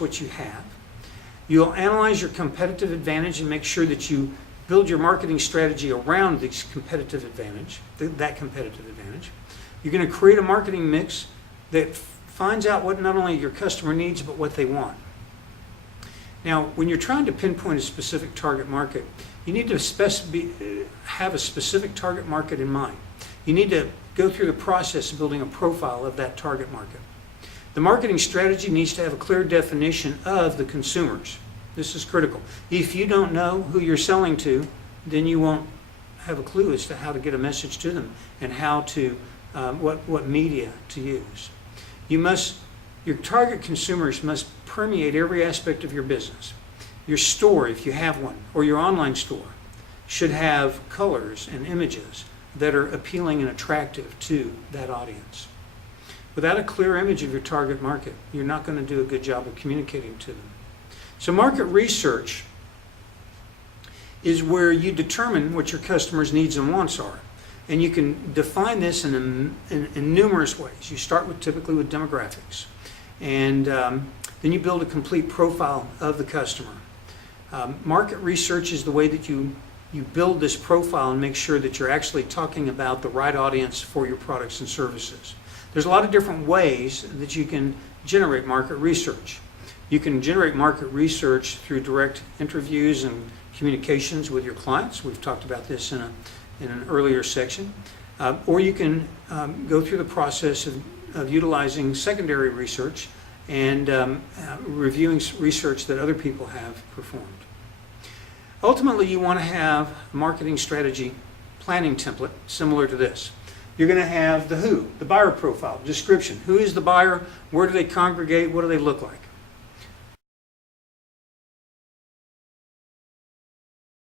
what you have. You'll analyze your competitive advantage and make sure that you build your marketing strategy around this competitive advantage, that competitive advantage. You're going to create a marketing mix that finds out what not only your customer needs, but what they want. Now, when you're trying to pinpoint a specific target market, you need to have a specific target market in mind. You need to go through the process of building a profile of that target market. The marketing strategy needs to have a clear definition of the consumers. This is critical. If you don't know who you're selling to, then you won't have a clue as to how to get a message to them and how to, what media to use. Your target consumers must permeate every aspect of your business. Your store, if you have one, or your online store, should have colors and images that are appealing and attractive to that audience. Without a clear image of your target market, you're not going to do a good job of communicating to them. So market research is where you determine what your customers' needs and wants are. And you can define this in numerous ways. You start typically with demographics. And then you build a complete profile of the customer. Market research is the way that you build this profile and make sure that you're actually talking about the right audience for your products and services. There's a lot of different ways that you can generate market research. You can generate market research through direct interviews and communications with your clients. We've talked about this in an earlier section. Or you can go through the process of utilizing secondary research and reviewing research that other people have performed. Ultimately, you want to have a marketing strategy planning template similar to this. You're going to have the who, the buyer profile, description. Who is the buyer? Where do they congregate? What do they look like?